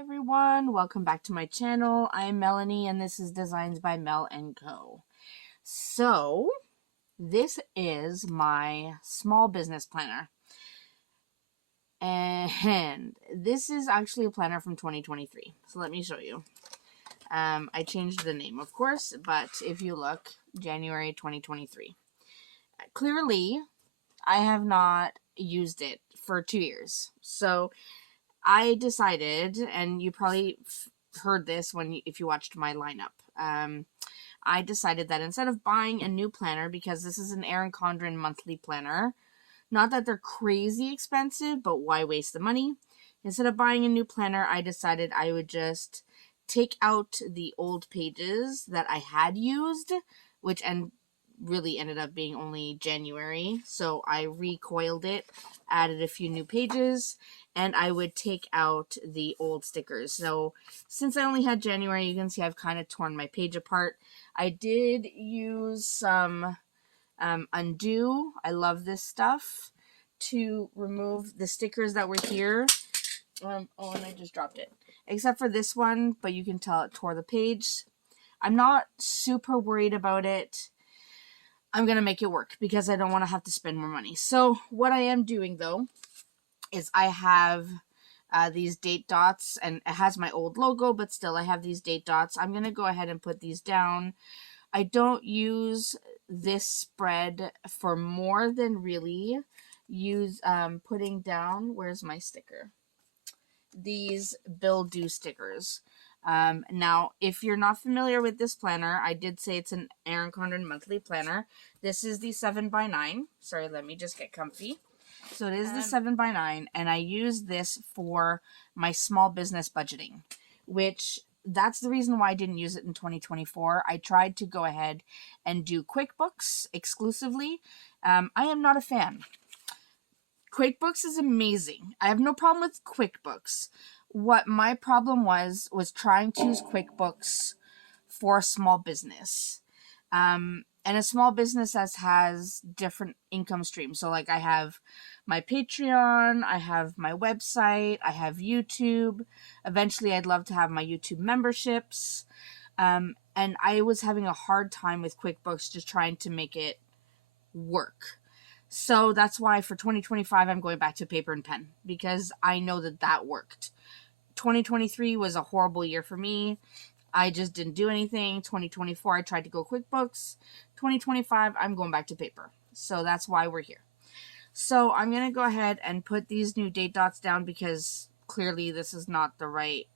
everyone, welcome back to my channel. I'm Melanie and this is Designs by Mel & Co. So, this is my small business planner. And this is actually a planner from 2023. So let me show you. I changed the name, of course, but if you look, January 2023. Clearly, I have not used it for 2 years. So, I decided, and you probably heard this if you watched my lineup, I decided that instead of buying a new planner, because this is an Erin Condren monthly planner, not that they're crazy expensive, but why waste the money? Instead of buying a new planner, I decided I would just take out the old pages that I had used, which really ended up being only January. So I recoiled it, added a few new pages, and I would take out the old stickers. So since I only had January, you can see I've kind of torn my page apart. I did use some undo. I love this stuff to remove the stickers that were here. And I just dropped it. Except for this one, but you can tell it tore the page. I'm not super worried about it. I'm going to make it work because I don't want to have to spend more money. So what I am doing, though, is I have these date dots, and it has my old logo, but still I have these date dots. I'm going to go ahead and put these down. I don't use this spread for more than really use putting down, where's my sticker? These bill due stickers. Now, if you're not familiar with this planner, I did say it's an Erin Condren monthly planner. This is the 7x9. Sorry, let me just get comfy. So it is the 7x9, and I use this for my small business budgeting, which that's the reason why I didn't use it in 2024. I tried to go ahead and do Quickbooks exclusively. I am not a fan. Quickbooks is amazing. I have no problem with Quickbooks. What my problem was trying to use Quickbooks for a small business. And a small business has different income streams. So like I have my Patreon, I have my website, I have YouTube. Eventually I'd love to have my YouTube memberships. And I was having a hard time with Quickbooks just trying to make it work. So that's why for 2025, I'm going back to paper and pen because I know that worked. 2023 was a horrible year for me. I just didn't do anything. 2024, I tried to go Quickbooks. 2025, I'm going back to paper. So that's why we're here. So I'm going to go ahead and put these new date dots down because clearly this is not the right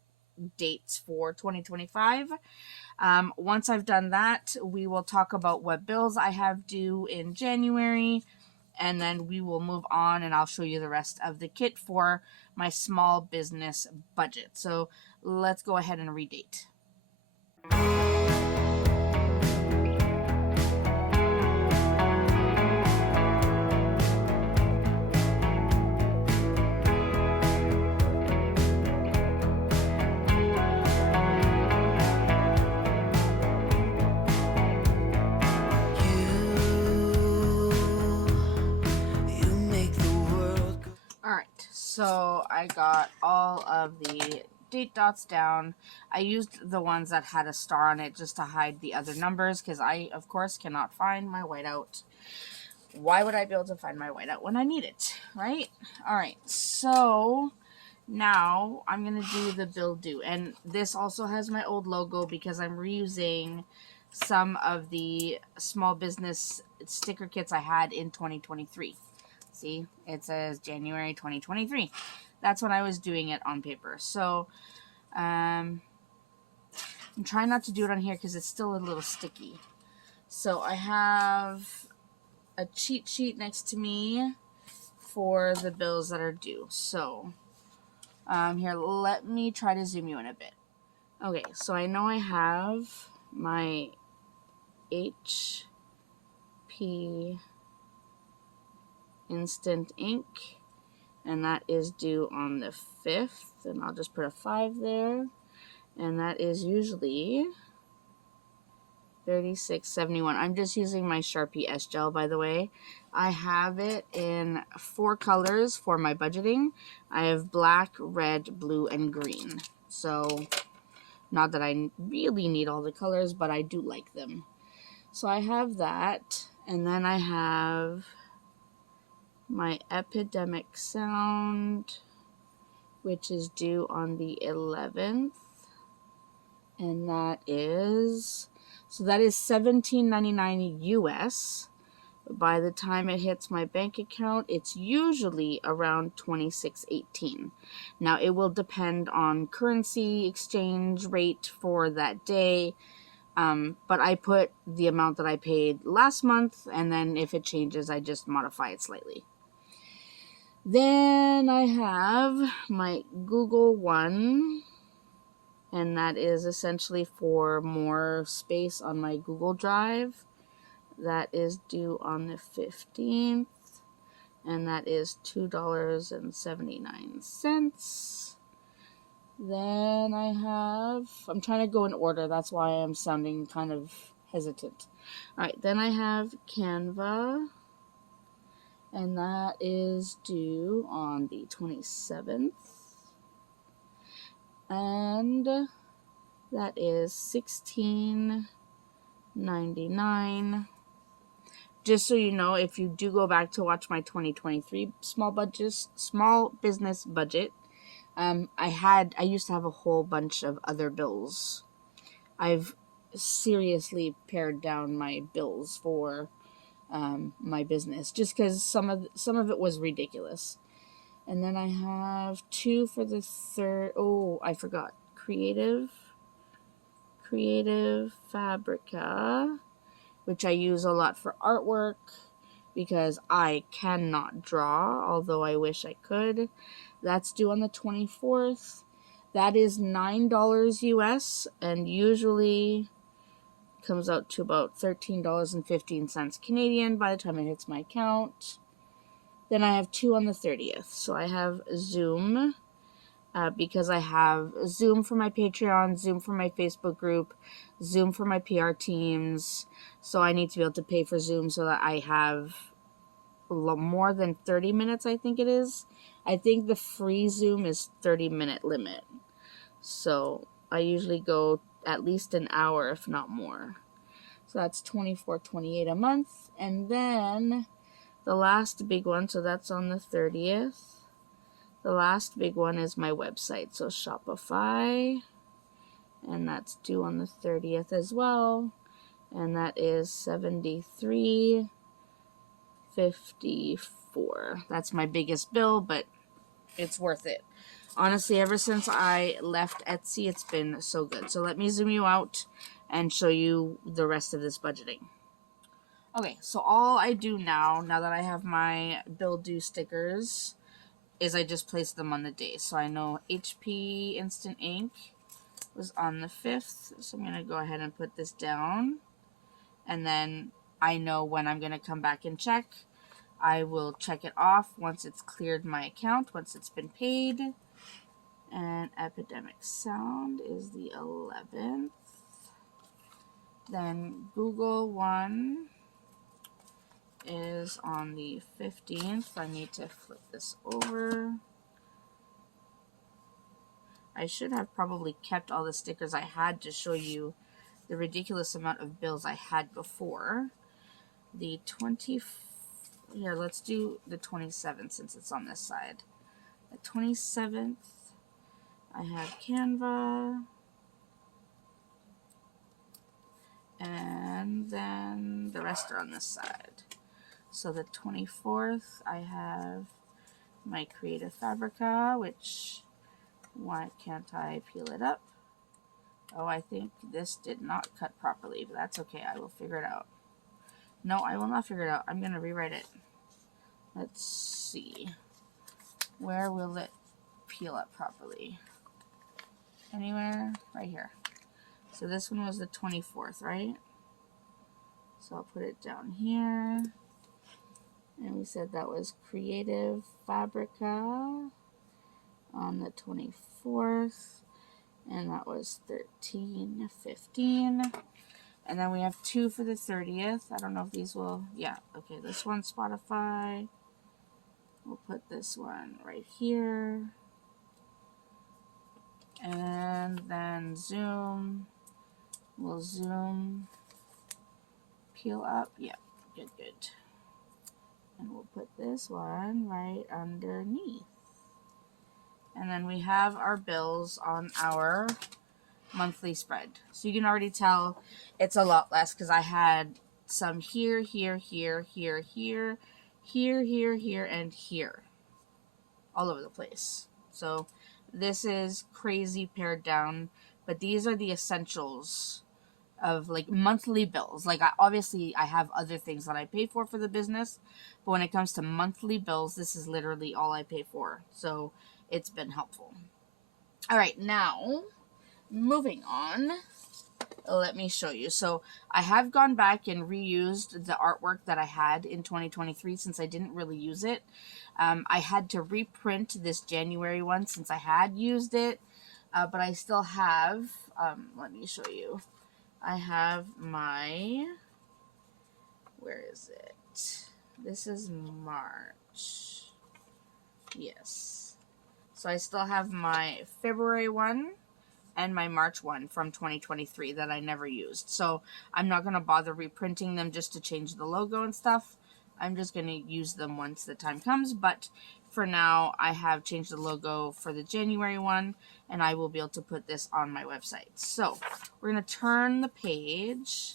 dates for 2025. Once I've done that, we will talk about what bills I have due in January. And then we will move on and I'll show you the rest of the kit for my small business budget. So let's go ahead and redate. So I got all of the date dots down. I used the ones that had a star on it just to hide the other numbers because I, of course, cannot find my whiteout. Why would I be able to find my whiteout when I need it, right? All right, so now I'm going to do the bill due. And this also has my old logo because I'm reusing some of the small business sticker kits I had in 2023. See, it says January 2023. That's when I was doing it on paper. So, I'm trying not to do it on here because it's still a little sticky. So, I have a cheat sheet next to me for the bills that are due. So, here, let me try to zoom you in a bit. Okay, so I know I have my HP Instant Ink, and that is due on the 5th, and I'll just put a 5 there, and that is usually $36.71. I'm just using my Sharpie S Gel, by the way. I have it in 4 colors for my budgeting. I have black, red, blue, and green. So, not that I really need all the colors, but I do like them. So I have that, and then I have my Epidemic Sound, which is due on the 11th, and that is $17.99 US. By the time it hits my bank account, it's usually around $26.18. Now, it will depend on currency exchange rate for that day, but I put the amount that I paid last month, and then if it changes, I just modify it slightly. Then I have my Google one, and that is essentially for more space on my Google Drive. That is due on the 15th, and that is $2.79. Then I'm trying to go in order, that's why I'm sounding kind of hesitant. Alright, then I have Canva, and that is due on the 27th, and that is $16.99. Just so you know, if you do go back to watch my 2023 small business budget, I used to have a whole bunch of other bills. I've seriously pared down my bills for my business just because some of it was ridiculous. And then I have 2 for the third. Oh, I forgot. Creative Fabrica, which I use a lot for artwork because I cannot draw, although I wish I could. That's due on the 24th. That is $9 US, and usually comes out to about $13.15 Canadian by the time it hits my account. Then I have 2 on the 30th. So I have Zoom, because I have Zoom for my Patreon, Zoom for my Facebook group, Zoom for my PR teams. So I need to be able to pay for Zoom so that I have more than 30 minutes, I think it is. I think the free Zoom is 30-minute limit. So I usually go at least an hour, if not more. So that's $24.28 a month. And then the last big one, so that's on the 30th. The last big one is my website, so Shopify, and that's due on the 30th as well, and that is $73.54. That's my biggest bill, but it's worth it. Honestly, ever since I left Etsy, it's been so good. So let me zoom you out and show you the rest of this budgeting. Okay, so all I do now that I have my bill due stickers, is I just place them on the day. So I know HP Instant Ink was on the 5th. So I'm going to go ahead and put this down. And then I know when I'm going to come back and check. I will check it off once it's cleared my account, once it's been paid. And Epidemic Sound is the 11th. Then Google one is on the 15th. I need to flip this over. I should have probably kept all the stickers I had to show you the ridiculous amount of bills I had before. The 20... Here, let's do the 27th since it's on this side. The 27th, I have Canva. And then the rest are on this side. So the 24th, I have my Creative Fabrica, which... Why can't I peel it up? Oh, I think this did not cut properly, but that's okay. I will figure it out. No, I will not figure it out. I'm going to rewrite it. Let's see. Where will it peel up properly? Anywhere? Right here. So this one was the 24th, right? So I'll put it down here. And we said that was Creative Fabrica on the 24th, and that was $13.15. And then we have 2 for the 30th. I don't know if these will, yeah, okay, this one's Spotify. We'll put this one right here. And and zoom. We'll zoom, peel up. Yep, good, good. And we'll put this one right underneath. And then we have our bills on our monthly spread. So you can already tell it's a lot less because I had some here, here, here, here, here, here, here, here, and here. All over the place. So this is crazy pared down, but these are the essentials of like monthly bills. Like obviously I have other things that I pay for the business, but when it comes to monthly bills, this is literally all I pay for. So it's been helpful. All right, now moving on, let me show you. So I have gone back and reused the artwork that I had in 2023 since I didn't really use it. I had to reprint this January one since I had used it, but I still have, let me show you. I have my, where is it? This is March. Yes. So I still have my February one and my March one from 2023 that I never used. So I'm not going to bother reprinting them just to change the logo and stuff. I'm just going to use them once the time comes. But for now, I have changed the logo for the January one, and I will be able to put this on my website. So we're going to turn the page,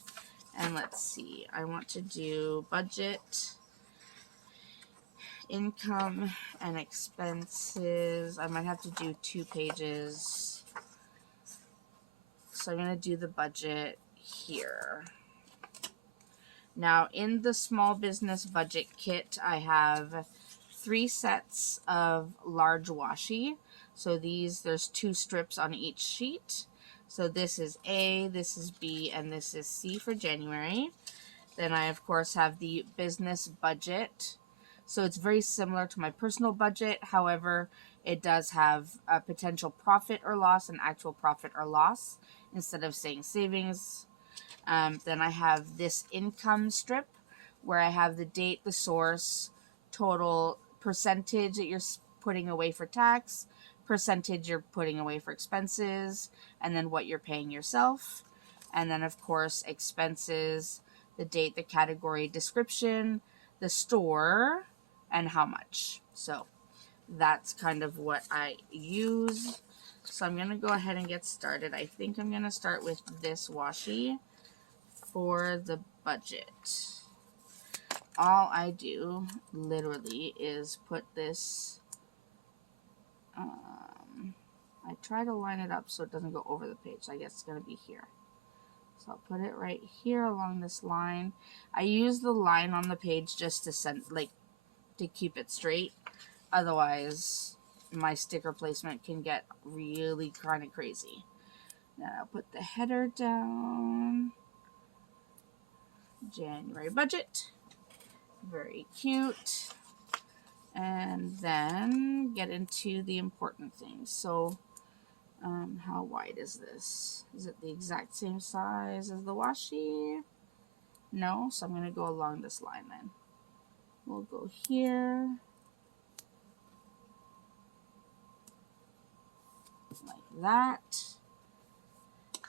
and let's see. I want to do budget, income, and expenses. I might have to do 2 pages. So I'm going to do the budget here. Now, in the small business budget kit, I have 3 sets of large washi. So there's 2 strips on each sheet. So this is A, this is B, and this is C for January. Then I, of course, have the business budget. So it's very similar to my personal budget. However, it does have a potential profit or loss and actual profit or loss instead of saying savings. Then I have this income strip where I have the date, the source, total, percentage that you're putting away for tax, percentage you're putting away for expenses, and then what you're paying yourself. And then, of course, expenses, the date, the category, description, the store, and how much. So that's kind of what I use. So I'm going to go ahead and get started. I think I'm going to start with this washi for the budget. All I do literally is put this, I try to line it up so it doesn't go over the page. So I guess it's going to be here. So I'll put it right here along this line. I use the line on the page just to to keep it straight. Otherwise, my sticker placement can get really kind of crazy. Then I'll put the header down. January budget. Very cute. And then get into the important things. So, how wide is this? Is it the exact same size as the washi? No, so I'm going to go along this line then. We'll go here. Like that.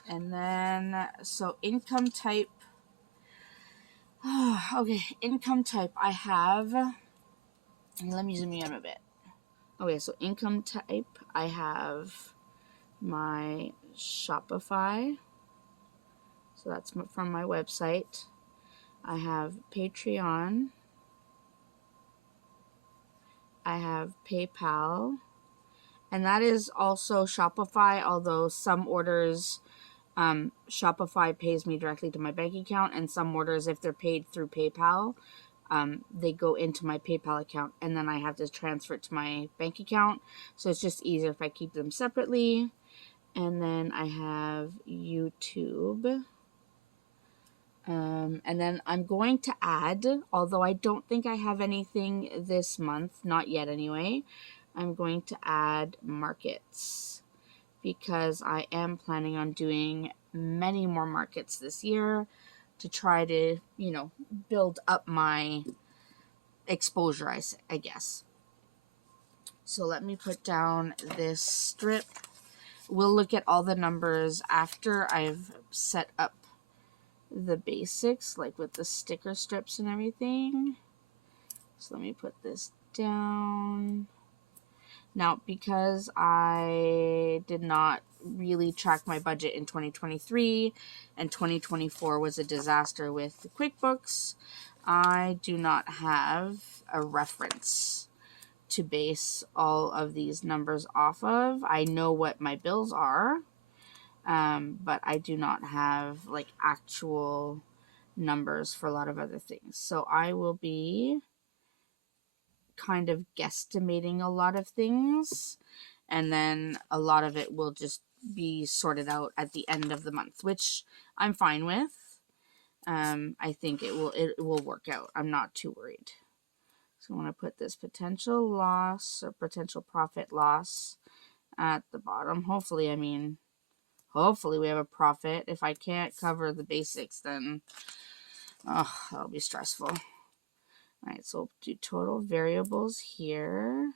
And then, so income type. Okay, income type. I have, let me zoom in a bit. Okay, so income type. I have my Shopify. So that's from my website. I have Patreon. I have PayPal. And that is also Shopify, although some orders, Shopify pays me directly to my bank account, and some orders, if they're paid through PayPal, they go into my PayPal account, and then I have to transfer it to my bank account. So it's just easier if I keep them separately. And then I have YouTube. And then I'm going to add, although I don't think I have anything this month, not yet anyway, I'm going to add markets because I am planning on doing many more markets this year to try to, build up my exposure, I guess. So let me put down this strip. we'll look at all the numbers after I've set up the basics, like with the sticker strips and everything. So let me put this down. Now, because I did not really track my budget in 2023 and 2024 was a disaster with QuickBooks, I do not have a reference to base all of these numbers off of. I know what my bills are, but I do not have like actual numbers for a lot of other things. So I will be kind of guesstimating a lot of things, and then a lot of it will just be sorted out at the end of the month, which I'm fine with. I think it will work out. I'm not too worried. So I want to put this potential loss or potential profit loss at the bottom. Hopefully we have a profit. If I can't cover the basics, then that'll be stressful. Alright, so we'll do total variables here.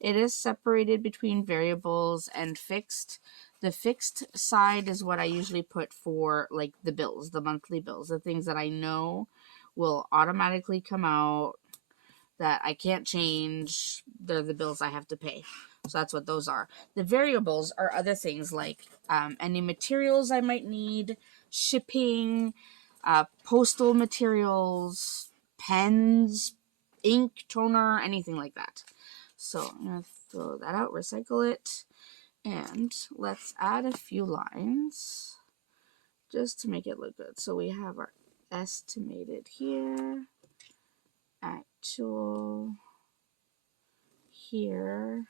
It is separated between variables and fixed. The fixed side is what I usually put for like the bills, the monthly bills, the things that I know will automatically come out, that I can't change. They're the bills I have to pay. So that's what those are. The variables are other things like any materials I might need, shipping, postal materials, pens, ink, toner, anything like that. So I'm going to throw that out, recycle it, and let's add a few lines just to make it look good. So we have our estimated here, actual here,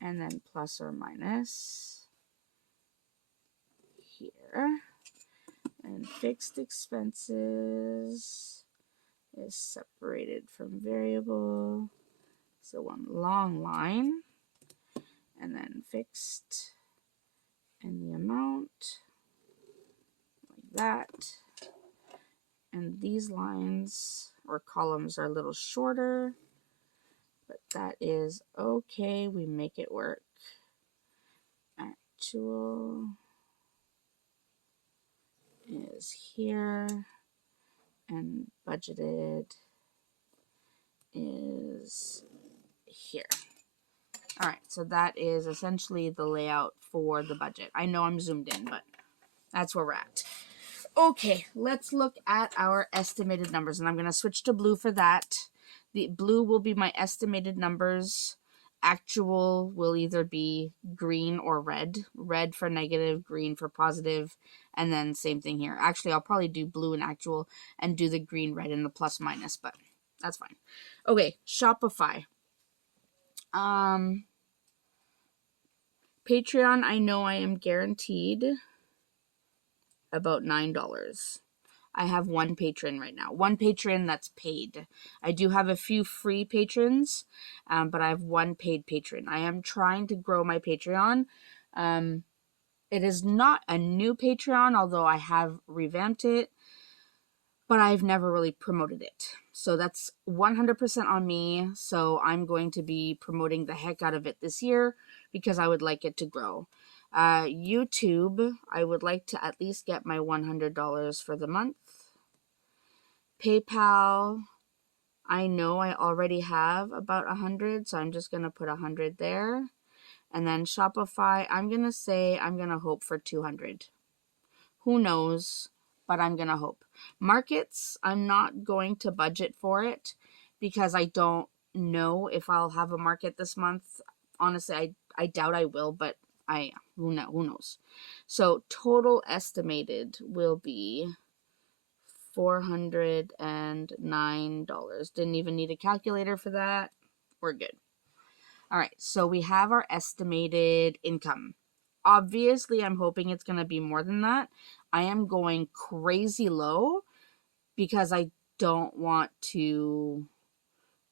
and then plus or minus here. And fixed expenses is separated from variable. So one long line, and then fixed and the amount, like that. And these lines or columns are a little shorter, but that is okay. We make it work. Actual is here, and budgeted is here. All right, so that is essentially the layout for the budget. I know I'm zoomed in, but that's where we're at. Okay, let's look at our estimated numbers, and I'm going to switch to blue for that. The blue will be my estimated numbers. Actual will either be green or red. Red for negative, green for positive, and then same thing here. Actually, I'll probably do blue and actual and do the green, red, and the plus minus, but that's fine. Okay, Shopify. Patreon, I know I am guaranteed about $9. I have one patron right now. One patron that's paid. I do have a few free patrons, but I have one paid patron. I am trying to grow my Patreon. It is not a new Patreon, although I have revamped it, but I've never really promoted it. So that's 100% on me. So I'm going to be promoting the heck out of it this year because I would like it to grow. YouTube, I would like to at least get my $100 for the month. PayPal, I know I already have about 100, so I'm just going to put 100 there. And then Shopify, I'm going to say I'm going to hope for 200. Who knows, but I'm going to hope. Markets, I'm not going to budget for it because I don't know if I'll have a market this month. Honestly, I doubt I will, but who knows. So total estimated will be $409. Didn't even need a calculator for that. We're good. All right, so we have our estimated income. Obviously, I'm hoping it's going to be more than that. I am going crazy low because I don't want to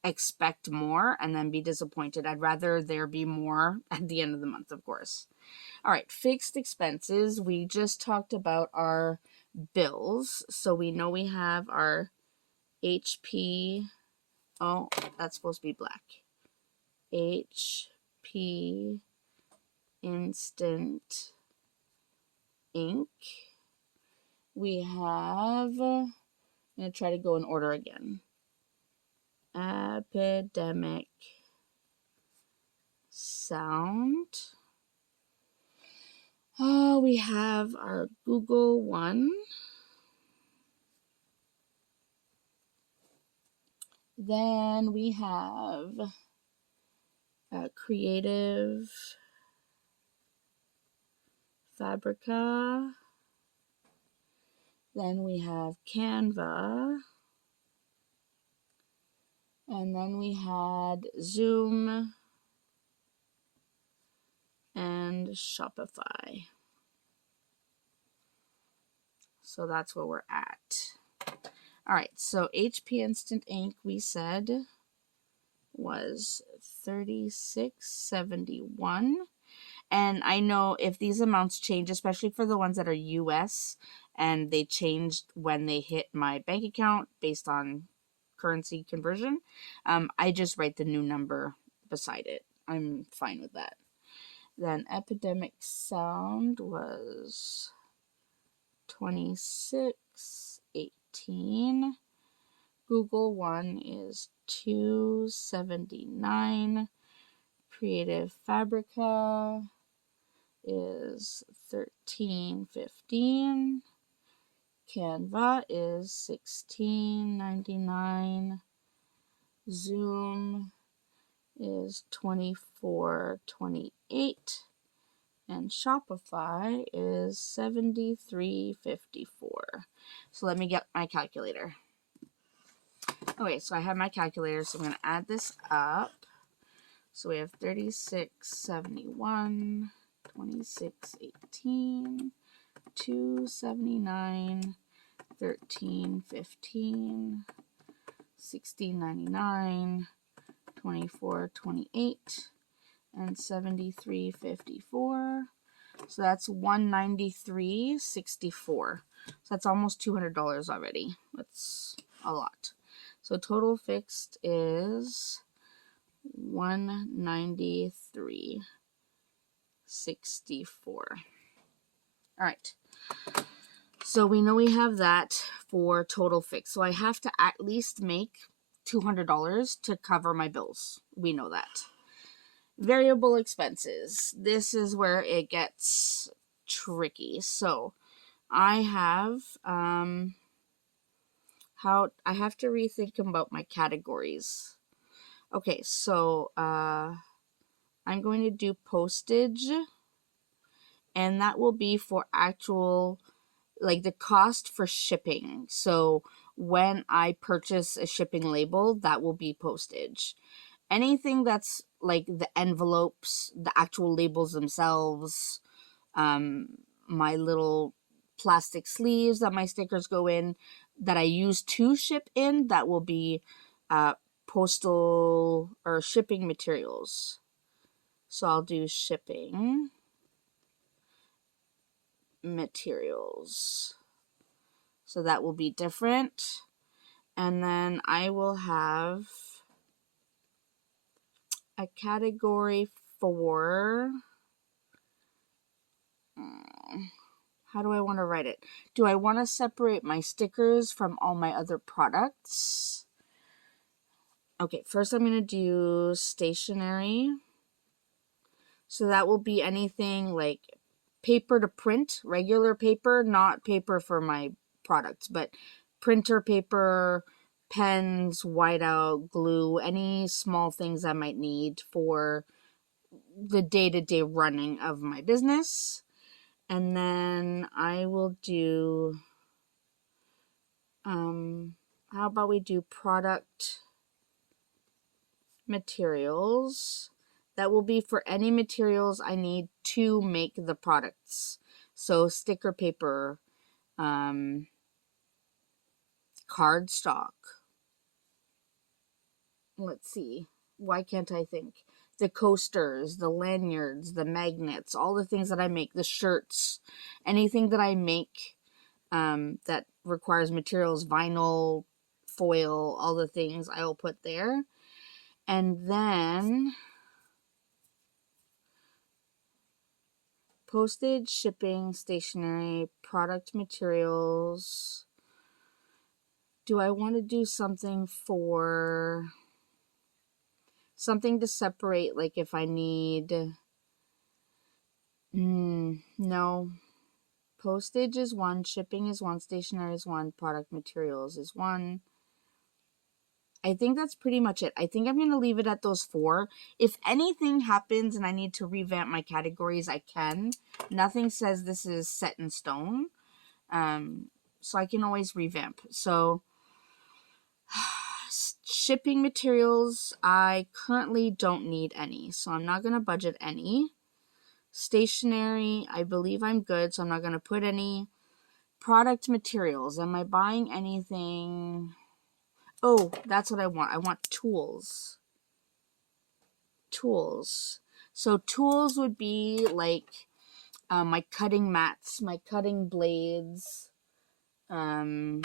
expect more and then be disappointed. I'd rather there be more at the end of the month, of course. All right, fixed expenses. We just talked about our bills. So we know we have our HP. Oh, that's supposed to be black. HP Instant ink. We have, I'm going to try to go in order again. Epidemic Sound. Oh, we have our Google one. Then we have Creative Fabrica. Then we have Canva. And then we had Zoom and Shopify. So that's where we're at. All right, so HP Instant Ink we said was $36.71. And I know if these amounts change, especially for the ones that are US, and they changed when they hit my bank account based on currency conversion, I just write the new number beside it. I'm fine with that. Then Epidemic Sound was $26.18. Google one is $2.79. Creative Fabrica is $13.15. Canva is $16.99. Zoom is $24.28. And Shopify is $73.54. So let me get my calculator. Okay, so I have my calculator, so I'm going to add this up. So we have 36.71, 26.18, 2.79, 13.15, 16.99, 24.28, and 73.54. So that's $193.64. So that's almost $200 already. That's a lot. So total fixed is $193.64. All right. So we know we have that for total fix. So I have to at least make $200 to cover my bills. We know that. Variable expenses. This is where it gets tricky. So I have I have to rethink about my categories. Okay, so I'm going to do postage, and that will be for actual, like, the cost for shipping. So when I purchase a shipping label, that will be postage. Anything that's like the envelopes, the actual labels themselves, my little plastic sleeves that my stickers go in, that I use to ship in, that will be postal or shipping materials. So I'll do shipping materials. So that will be different. And then I will have a category for, how do I want to write it? Do I want to separate my stickers from all my other products? Okay, first I'm going to do stationery. So that will be anything like paper to print, regular paper, not paper for my products, but printer paper, pens, whiteout, glue, any small things I might need for the day-to-day running of my business. And then I will do, how about we do product materials? That will be for any materials I need to make the products. So sticker paper, cardstock. Let's see. Why can't I think? The coasters, the lanyards, the magnets, all the things that I make, the shirts, anything that I make that requires materials, vinyl, foil, all the things I will put there. And then postage, shipping, stationery, product materials. Do I want to do something for something to separate, like if I need, no. Postage is one, shipping is one, stationery is one, product materials is one. I think that's pretty much it. I think I'm going to leave it at those 4. If anything happens and I need to revamp my categories, I can. Nothing says this is set in stone. So I can always revamp. So shipping materials, I currently don't need any. So I'm not going to budget any. Stationery, I believe I'm good. So I'm not going to put any. Product materials, am I buying anything? Oh, that's what I want. I want tools. Tools. So tools would be like my cutting mats, my cutting blades. I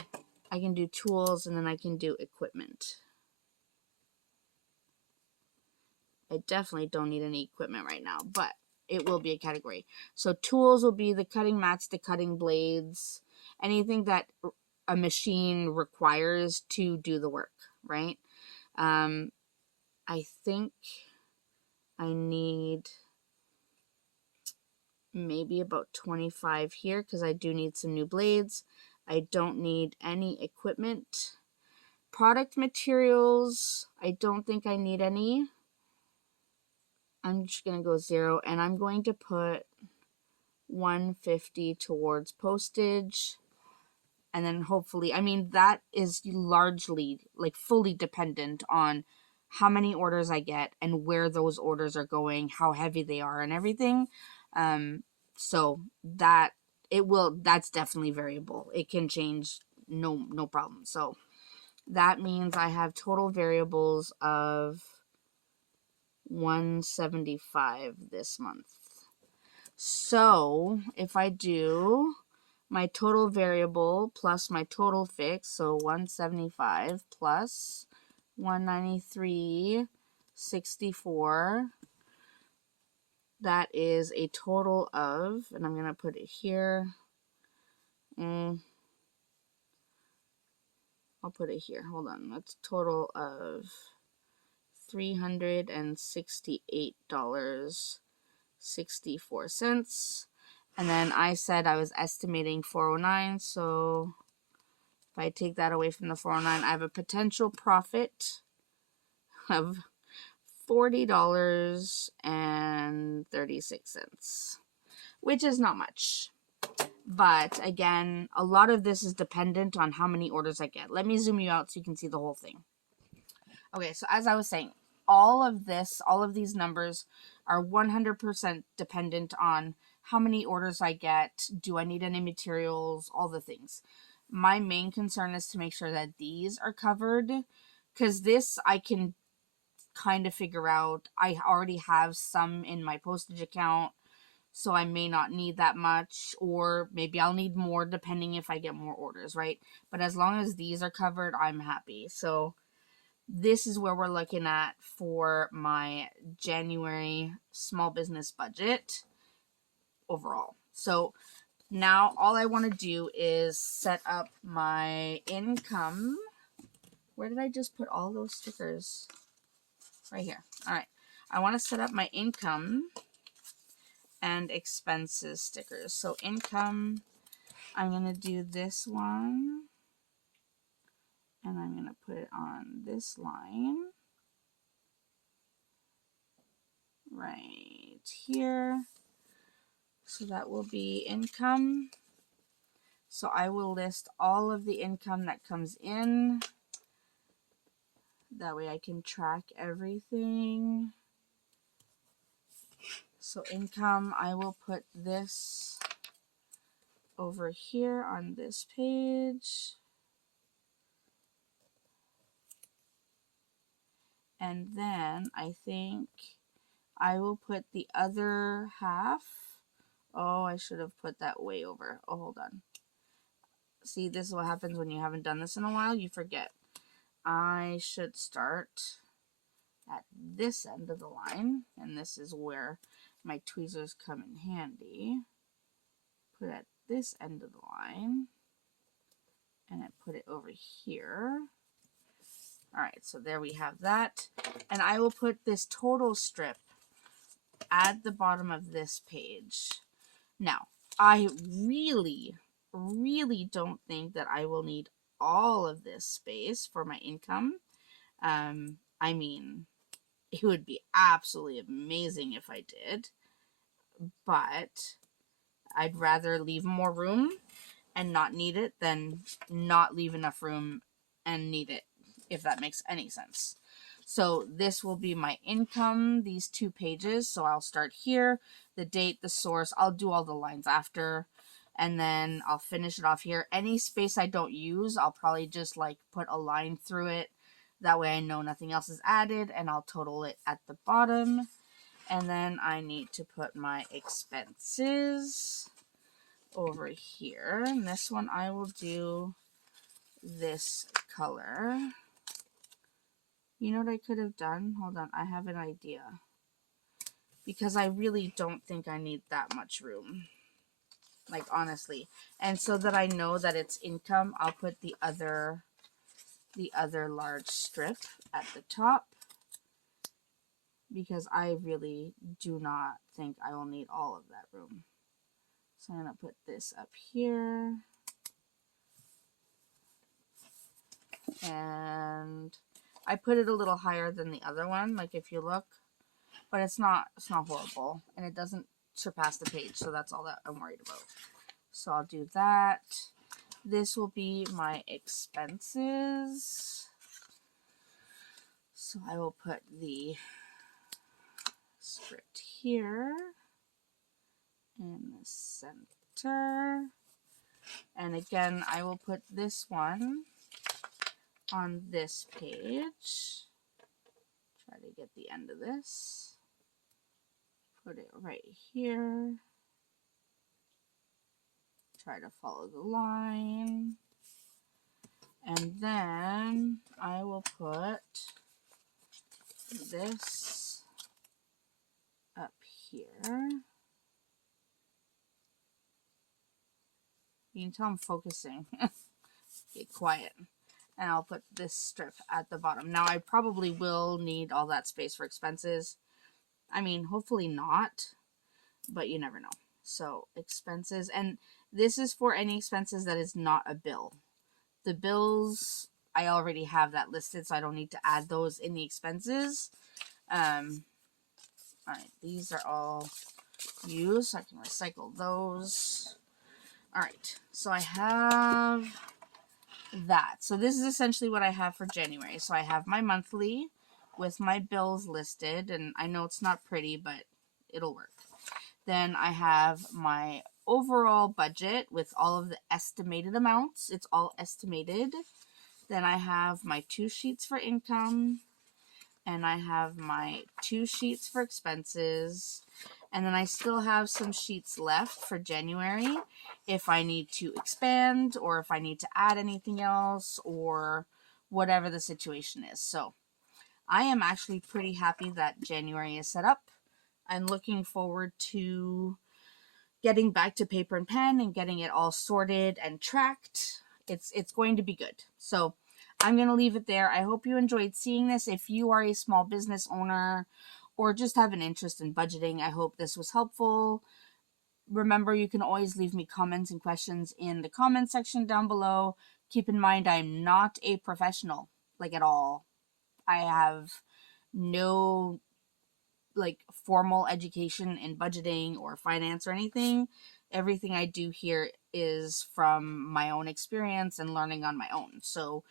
can do tools and then I can do equipment. I definitely don't need any equipment right now, but it will be a category. So tools will be the cutting mats, the cutting blades, anything that a machine requires to do the work, right? I think I need maybe about 25 here because I do need some new blades. I don't need any equipment. Product materials, I don't think I need any. I'm just going to go 0 and I'm going to put 150 towards postage. And then hopefully, I mean, that is largely, like, fully dependent on how many orders I get and where those orders are going, how heavy they are and everything. So that's definitely variable. It can change, no problem. So that means I have total variables of 175 this month. So if I do my total variable plus my total fixed, so 175 plus 193.64, that is a total of, and I'm going to put it here, I'll put it here, hold on, that's a total of $368.64. And then I said I was estimating 409, so if I take that away from the 409, I have a potential profit of $40.36, which is not much. But again, a lot of this is dependent on how many orders I get. Let me zoom you out so you can see the whole thing. Okay, so as I was saying, all of these numbers are 100% dependent on how many orders I get, do I need any materials, all the things. My main concern is to make sure that these are covered, because this I can kind of figure out. I already have some in my postage account, so I may not need that much, or maybe I'll need more depending if I get more orders, right? But as long as these are covered, I'm happy. So this is where we're looking at for my January small business budget overall. So now all I want to do is set up my income. Where did I just put all those stickers? Right here. All right. I want to set up my income and expenses stickers. So income, I'm going to do this one. And I'm going to put it on this line. Right here. So that will be income. So I will list all of the income that comes in. That way I can track everything. So income, I will put this over here on this page. And then I think I will put the other half. Oh, I should have put that way over. Oh, hold on. See, this is what happens when you haven't done this in a while. You forget. I should start at this end of the line. And this is where my tweezers come in handy. Put it at this end of the line. And I put it over here. Alright, so there we have that. And I will put this total strip at the bottom of this page. Now, I really don't think that I will need all of this space for my income. I mean, it would be absolutely amazing if I did, but I'd rather leave more room and not need it than not leave enough room and need it, if that makes any sense. So this will be my income, these 2 pages. So I'll start here, the date, the source. I'll do all the lines after, and then I'll finish it off here. Any space I don't use, I'll probably just like put a line through it. That way I know nothing else is added, and I'll total it at the bottom. And then I need to put my expenses over here. And this one I will do this color. You know what I could have done? Hold on, I have an idea. Because I really don't think I need that much room. Like, honestly. And so that I know that it's income, I'll put the other large strip at the top. Because I really do not think I will need all of that room. So I'm going to put this up here. And I put it a little higher than the other one, like if you look, but it's not horrible, and it doesn't surpass the page, so that's all that I'm worried about. So I'll do that. This will be my expenses. So I will put the script here in the center, and again I will put this one on this page. Try to get the end of this. Put it right here. Try to follow the line. And then I will put this up here. You can tell I'm focusing. Get quiet. And I'll put this strip at the bottom. Now, I probably will need all that space for expenses. I mean, hopefully not, but you never know. So, expenses. And this is for any expenses that is not a bill. The bills, I already have that listed, so I don't need to add those in the expenses. Alright, these are all used, so I can recycle those. Alright, so I have that. So this is essentially what I have for January. So I have my monthly with my bills listed, and I know it's not pretty, but it'll work. Then I have my overall budget with all of the estimated amounts. It's all estimated. Then I have my 2 sheets for income, and I have my 2 sheets for expenses, and then I still have some sheets left for January if I need to expand or if I need to add anything else or whatever the situation is. So I am actually pretty happy that January is set up. I'm looking forward to getting back to paper and pen and getting it all sorted and tracked. It's going to be good. So I'm going to leave it there. I hope you enjoyed seeing this. If you are a small business owner or just have an interest in budgeting, I hope this was helpful. Remember, you can always leave me comments and questions in the comment section down below. Keep in mind, I'm not a professional, like at all. I have no formal education in budgeting or finance or anything. Everything I do here is from my own experience and learning on my own. So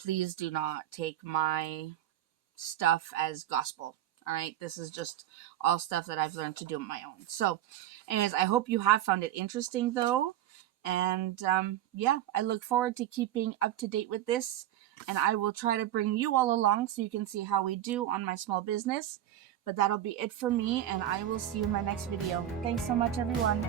please do not take my stuff as gospel. All right, this is just all stuff that I've learned to do on my own. So anyways, I hope you have found it interesting though. And yeah, I look forward to keeping up to date with this. And I will try to bring you all along so you can see how we do on my small business. But that'll be it for me, and I will see you in my next video. Thanks so much, everyone.